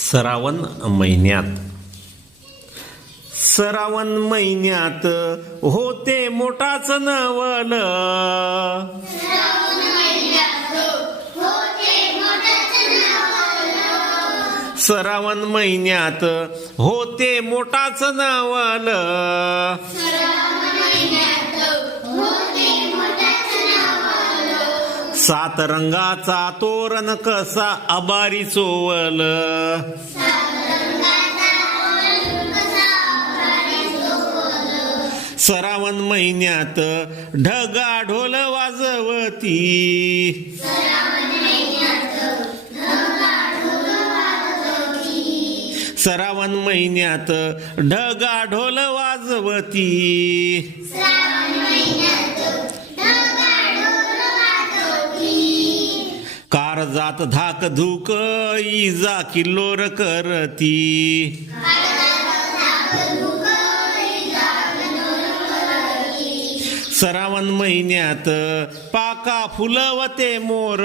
श्रावण महिन्यात होते मोठाच नवल। श्रावण महिन्यात होते मोठाच नवल। सात रंगाचा तोरण कसा आबारी चोवल। श्रावण महिन्यात ढगा ढोल वाजवती। श्रावण महिन्यात ढगा ढोल वाजवती। कारजात धाक धूक इजा किल्लोर करती। श्रावण महिन्यात पाका फुलवते मोर।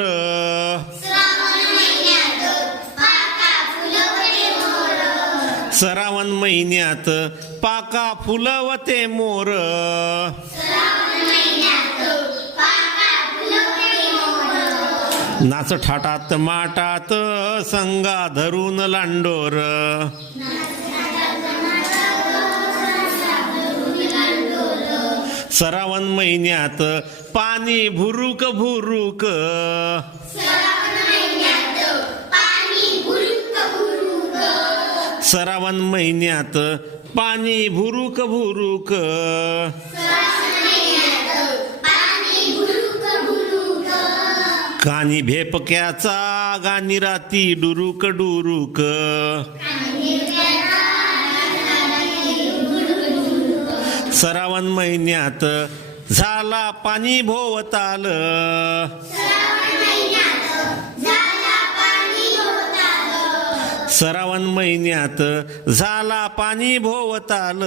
श्रावण महिन्यात पाका फुलवते मोर। नाच ठाटात माटात संगा धरून लांडोर। श्रावण महिन्यात पाणी भुरुक भुरुक। श्रावण महिन्यात पाणी भुरुक भुरुक। कानी भेपक्याचा गाणी राती डुरुक डुरुक। श्रावण महिन्यात झाला पाणी भोवताल। श्रावण महिन्यात झाला पाणी भोवताल।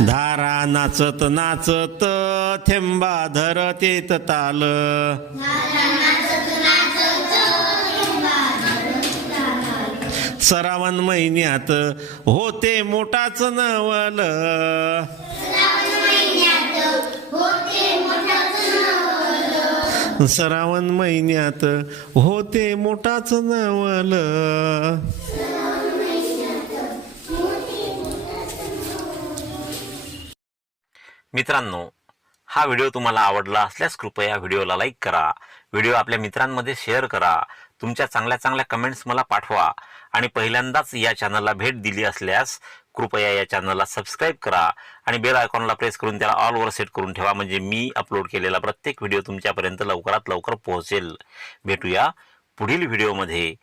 धारा नाचत नाचत थेंबा धरतेत ताल। श्रावण महिन्यात होते मोठाच नवल। श्रावण महिन्यात होते मोठाच नवल। मित्रांनो, हा व्हिडिओ तुम्हाला आवडला असल्यास कृपया व्हिडिओला लाईक करा, व्हिडिओ आपल्या मित्रांमध्ये शेअर करा, तुमच्या चांगल्या चांगल्या कमेंट्स मला पाठवा आणि पहिल्यांदाच या चॅनलला भेट दिली असल्यास कृपया या चॅनलला सबस्क्राईब करा आणि बेल आयकॉनला प्रेस करून त्याला ऑल वर सेट करून ठेवा, म्हणजे मी अपलोड केलेला प्रत्येक व्हिडिओ तुमच्यापर्यंत लवकरात लवकर पोहोचेल। भेटूया पुढील व्हिडिओमध्ये।